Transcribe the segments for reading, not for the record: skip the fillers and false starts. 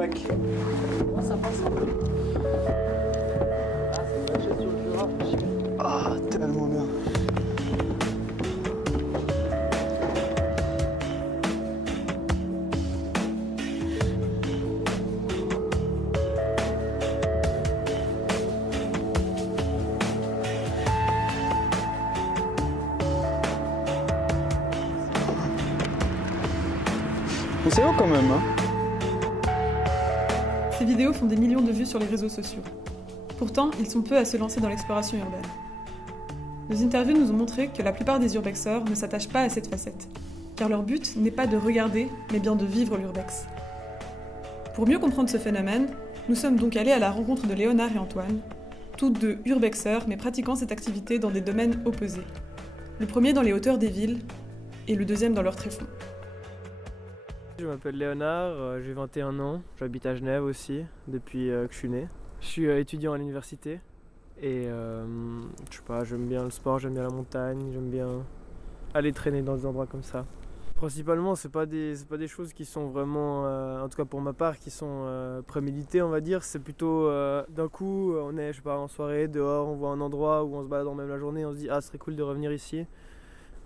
sac. Oh, ça passe un peu. Ah, c'est une bonne chaise sur le Jura. Ah, tellement bien. Mais c'est haut quand même, hein. Ces vidéos font des millions de vues sur les réseaux sociaux. Pourtant, ils sont peu à se lancer dans l'exploration urbaine. Nos interviews nous ont montré que la plupart des urbexeurs ne s'attachent pas à cette facette, car leur but n'est pas de regarder, mais bien de vivre l'urbex. Pour mieux comprendre ce phénomène, nous sommes donc allés à la rencontre de Léonard et Antoine, tous deux urbexeurs mais pratiquant cette activité dans des domaines opposés. Le premier dans les hauteurs des villes, et le deuxième dans leur tréfonds. Je m'appelle Léonard, j'ai 21 ans, j'habite à Genève aussi depuis que je suis né. Je suis étudiant à l'université et je sais pas, j'aime bien le sport, j'aime bien la montagne, j'aime bien aller traîner dans des endroits comme ça. Principalement, c'est pas des choses qui sont vraiment, en tout cas pour ma part, qui sont préméditées, on va dire. C'est plutôt d'un coup, on est, je sais pas, en soirée, dehors, on voit un endroit où on se balade même la journée, on se dit ah, ce serait cool de revenir ici.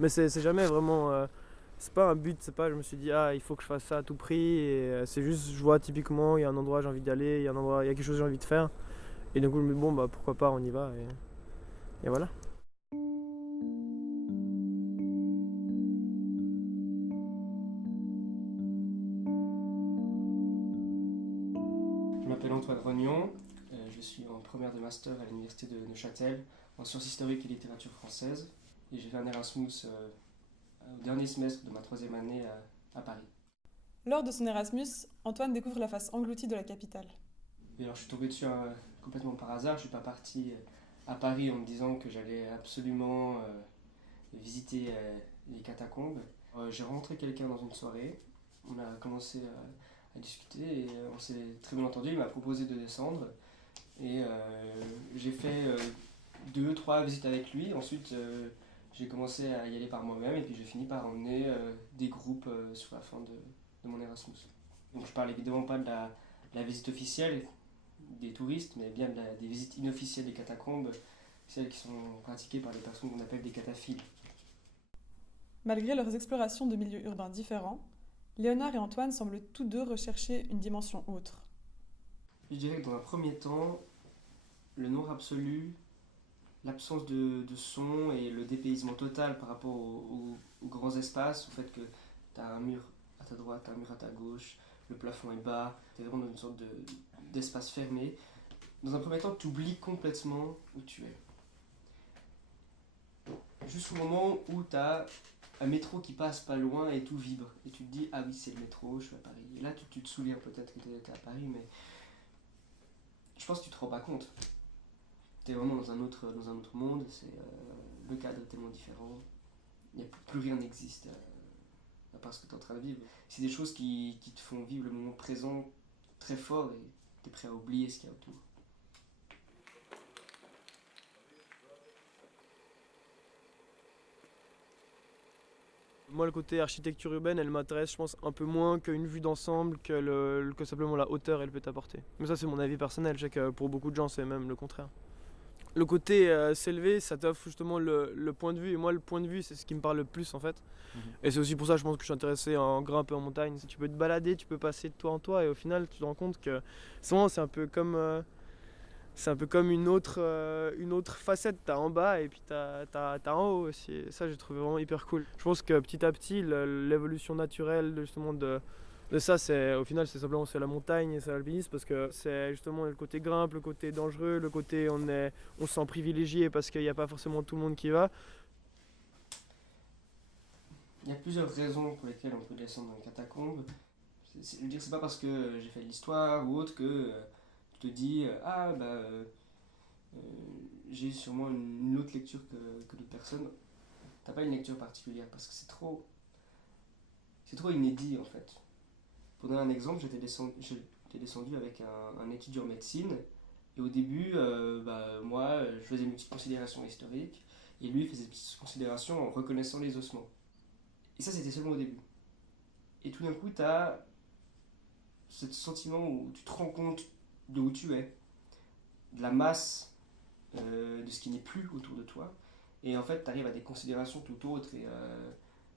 Mais c'est jamais vraiment. C'est pas un but, c'est pas je me suis dit ah il faut que je fasse ça à tout prix et c'est juste je vois typiquement il y a un endroit j'ai envie d'y aller, il y a un endroit il y a quelque chose que j'ai envie de faire et donc je me dis bon bah pourquoi pas on y va et voilà. Je m'appelle Antoine Rognon, je suis en première de master à l'université de Neuchâtel en sciences historiques et littérature française et j'ai fait un Erasmus au dernier semestre de ma troisième année à Paris. Lors de son Erasmus, Antoine découvre la face engloutie de la capitale. Et alors je suis tombé dessus complètement par hasard, je suis pas parti à Paris en me disant que j'allais absolument visiter les catacombes. J'ai rencontré quelqu'un dans une soirée, on a commencé à discuter et on s'est très bien entendu, il m'a proposé de descendre et j'ai fait 2-3 visites avec lui, ensuite j'ai commencé à y aller par moi-même et puis j'ai fini par emmener des groupes sur la fin de mon Erasmus. Donc je parle évidemment pas de la visite officielle des touristes, mais bien des visites inofficielles des catacombes, celles qui sont pratiquées par les personnes qu'on appelle des cataphiles. Malgré leurs explorations de milieux urbains différents, Léonard et Antoine semblent tous deux rechercher une dimension autre. Je dirais que dans un premier temps, le noir absolu, l'absence de son et le dépaysement total par rapport aux grands espaces, au fait que tu as un mur à ta droite, un mur à ta gauche, le plafond est bas, tu es vraiment dans une sorte d'espace fermé. Dans un premier temps, tu oublies complètement où tu es. Jusqu'au moment où tu as un métro qui passe pas loin et tout vibre. Et tu te dis, ah oui, c'est le métro, je suis à Paris. Et là, tu te souviens peut-être que tu étais à Paris, mais je pense que tu te rends pas compte. Tu es vraiment dans un autre monde, le cadre est tellement différent. Plus rien n'existe à part ce que tu es en train de vivre. C'est des choses qui te font vivre le moment présent très fort et tu es prêt à oublier ce qu'il y a autour. Moi, le côté architecture urbaine, elle m'intéresse, je pense, un peu moins qu'une vue d'ensemble, que simplement la hauteur elle peut t'apporter. Mais ça, c'est mon avis personnel. Je sais que pour beaucoup de gens, c'est même le contraire. Le côté s'élever, ça t'offre justement le point de vue. Et moi, le point de vue, c'est ce qui me parle le plus, en fait. Et c'est aussi pour ça, je pense, que je suis intéressé en grimpe et en montagne. Tu peux te balader, tu peux passer de toi en toi, et au final, tu te rends compte que souvent, c'est un peu comme une autre facette. T'as en bas et puis t'as en haut aussi. Et ça, j'ai trouvé vraiment hyper cool. Je pense que petit à petit, l'évolution naturelle justement de ça, au final, c'est simplement la montagne et c'est l'alpinisme parce que c'est justement le côté grimpe, le côté dangereux, le côté on se sent privilégié parce qu'il n'y a pas forcément tout le monde qui va. Il y a plusieurs raisons pour lesquelles on peut descendre dans les catacombes. Je veux dire, c'est pas parce que j'ai fait de l'histoire ou autre que tu te dis j'ai sûrement une autre lecture que d'autres personnes. T'as pas une lecture particulière parce que c'est trop inédit en fait. Pour donner un exemple, j'étais descendu avec un étudiant en médecine et au début, moi, je faisais une petite considération historique et lui faisait une petite considération en reconnaissant les ossements. Et ça, c'était seulement au début. Et tout d'un coup, t'as ce sentiment où tu te rends compte de où tu es, de la masse, de ce qui n'est plus autour de toi. Et en fait, tu arrives à des considérations tout autres. Et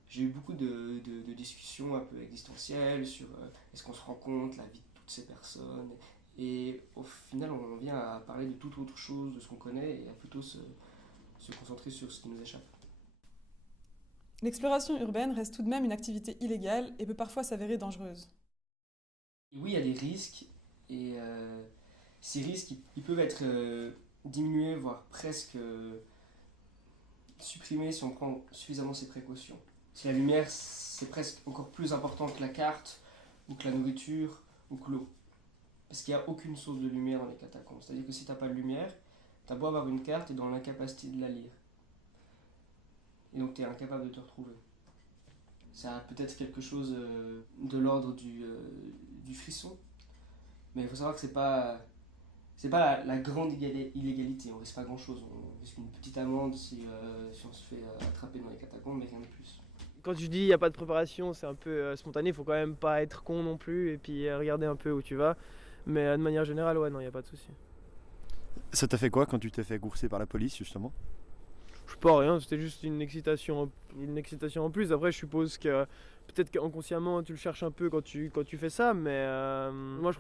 j'ai eu beaucoup de discussions un peu existentielles sur est-ce qu'on se rend compte, la vie de toutes ces personnes. Et au final, on vient à parler de toute autre chose, de ce qu'on connaît, et à plutôt se concentrer sur ce qui nous échappe. L'exploration urbaine reste tout de même une activité illégale et peut parfois s'avérer dangereuse. Et oui, il y a des risques, et ces risques, ils peuvent être diminués, voire presque supprimés si on prend suffisamment ses précautions. Si la lumière, c'est presque encore plus important que la carte, ou que la nourriture, ou que l'eau. Parce qu'il n'y a aucune source de lumière dans les catacombes. C'est-à-dire que si tu n'as pas de lumière, tu as beau avoir une carte, tu es dans l'incapacité de la lire. Et donc tu es incapable de te retrouver. Ça a peut-être quelque chose de l'ordre du frisson, mais il faut savoir que c'est pas la grande illégalité, on risque pas grand chose, on risque une petite amende si on se fait attraper dans les catacombes, mais rien de plus. Quand tu dis il n'y a pas de préparation, c'est un peu spontané, il faut quand même pas être con non plus et puis regarder un peu où tu vas. Mais de manière générale, ouais, non, il n'y a pas de souci. Ça t'a fait quoi quand tu t'es fait courser par la police, justement? Je sais pas, rien, c'était juste une excitation en plus. Après, je suppose que peut-être qu'inconsciemment tu le cherches un peu quand tu fais ça, mais moi je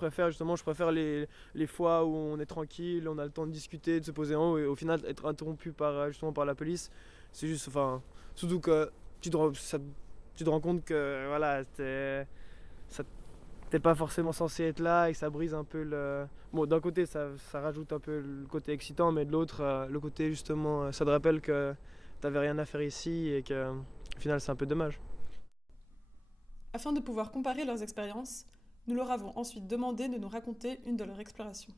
préfère les fois où on est tranquille, on a le temps de discuter, de se poser en haut, et au final être interrompu justement par la police, c'est juste, enfin, surtout que tu te rends compte que voilà, t'es pas forcément censé être là et que ça brise un peu le... Bon, d'un côté ça rajoute un peu le côté excitant, mais de l'autre, le côté justement, ça te rappelle que t'avais rien à faire ici et que au final c'est un peu dommage. Afin de pouvoir comparer leurs expériences, nous leur avons ensuite demandé de nous raconter une de leurs explorations.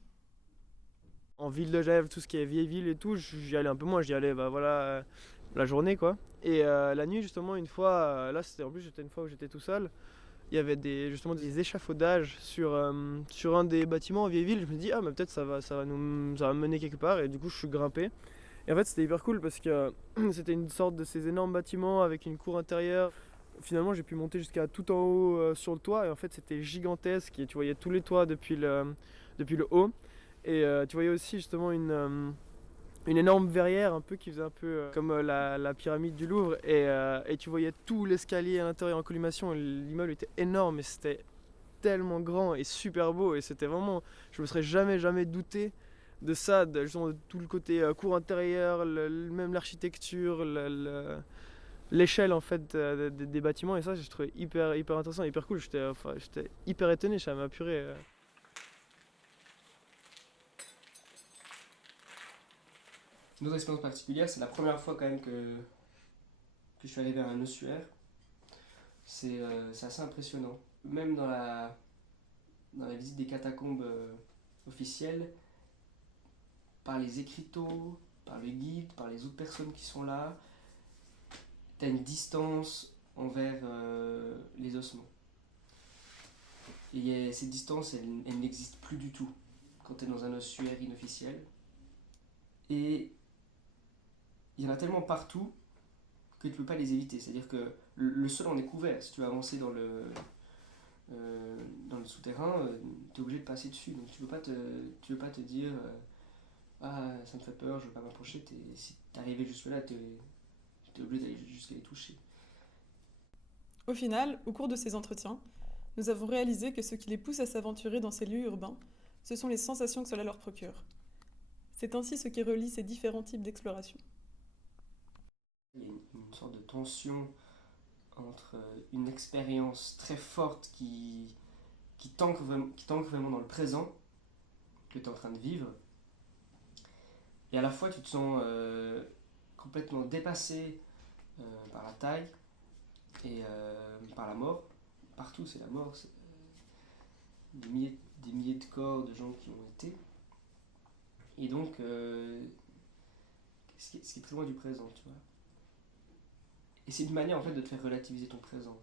En ville de Gèvres, tout ce qui est vieille ville et tout, j'y allais un peu moins, j'y allais la journée quoi. Et la nuit justement une fois, là c'était une fois où j'étais tout seul, il y avait justement des échafaudages sur un des bâtiments en vieille ville. Je me dis mais peut-être ça va me mener quelque part, et du coup je suis grimpé. Et en fait c'était hyper cool parce que c'était une sorte de ces énormes bâtiments avec une cour intérieure. Finalement j'ai pu monter jusqu'à tout en haut sur le toit, et en fait c'était gigantesque et tu voyais tous les toits depuis le haut. Et tu voyais aussi justement une énorme verrière un peu qui faisait un peu comme la pyramide du Louvre, et tu voyais tout l'escalier à l'intérieur en colimation. L'immeuble était énorme et c'était tellement grand et super beau, et c'était vraiment, je me serais jamais douté de ça, justement, de tout le côté cour intérieure, même l'architecture, l'échelle en fait des bâtiments, et ça j'ai trouvé hyper intéressant, hyper cool. J'étais hyper étonné, ça m'a puré. Une autre expérience particulière, c'est la première fois quand même que je suis arrivé à un ossuaire. C'est assez impressionnant. Même dans la visite des catacombes officielles, par les écriteaux, par le guide, par les autres personnes qui sont là, tu as une distance envers les ossements. Et cette distance, elle n'existe plus du tout quand tu es dans un ossuaire inofficiel. Et il y en a tellement partout que tu ne peux pas les éviter. C'est-à-dire que le sol en est couvert. Si tu veux avancer dans le souterrain, tu es obligé de passer dessus. Donc tu ne peux pas te dire ah, ça me fait peur, je ne veux pas m'approcher. Si tu es arrivé jusque là, tu es obligé d'aller jusqu'à les toucher. Au final, au cours de ces entretiens, nous avons réalisé que ce qui les pousse à s'aventurer dans ces lieux urbains, ce sont les sensations que cela leur procure. C'est ainsi ce qui relie ces différents types d'exploration. Il y a une sorte de tension entre une expérience très forte qui t'ancre vraiment dans le présent que tu es en train de vivre, et à la fois tu te sens complètement dépassé par la taille et par la mort. Partout c'est la mort, c'est des milliers de corps de gens qui ont été. Et donc, ce qui est très loin du présent, tu vois. Et c'est une manière en fait de te faire relativiser ton présent.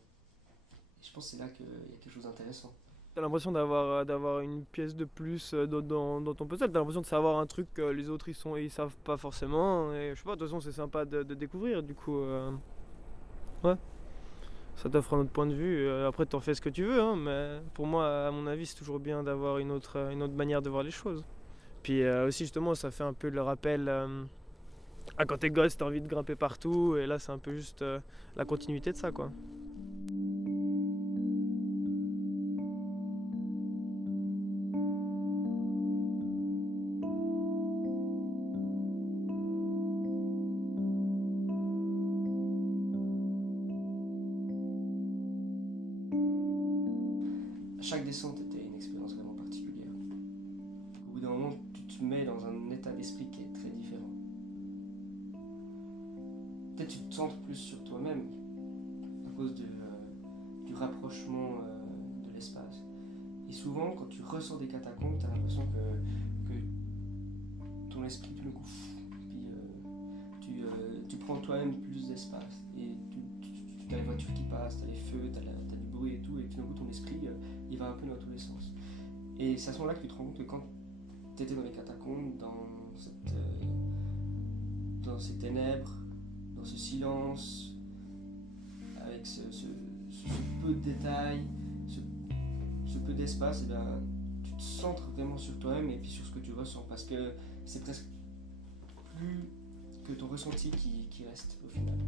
Et je pense que c'est là qu'il y a quelque chose d'intéressant. T'as l'impression d'avoir une pièce de plus dans ton puzzle. T'as l'impression de savoir un truc que les autres ils savent pas forcément. Et je sais pas, de toute façon c'est sympa de découvrir, du coup. Ouais. Ça t'offre un autre point de vue. Après, t'en fais ce que tu veux, hein, mais pour moi, à mon avis, c'est toujours bien d'avoir une autre manière de voir les choses. Puis aussi, justement, ça fait un peu le rappel à quand t'es gosse, t'as envie de grimper partout, et là, c'est un peu juste la continuité de ça, quoi. Chaque descente était une expérience vraiment particulière. Au bout d'un moment, tu te mets dans un état d'esprit qui est très différent. Peut-être tu te centres plus sur toi-même à cause du rapprochement de l'espace. Et souvent, quand tu ressors des catacombes, tu as l'impression que ton esprit tout d'un coup, puis tu prends toi-même plus d'espace. Et tu as les voitures qui passent, tu as les feux, tu as du bruit et tout, et tout d'un coup, ton esprit, il va un peu dans tous les sens. Et c'est à ce moment-là que tu te rends compte que quand tu étais dans les catacombes, dans ces ténèbres, dans ce silence, avec ce peu de détails, ce peu d'espace, et bien, tu te centres vraiment sur toi-même et puis sur ce que tu ressens, parce que c'est presque plus que ton ressenti qui reste au final.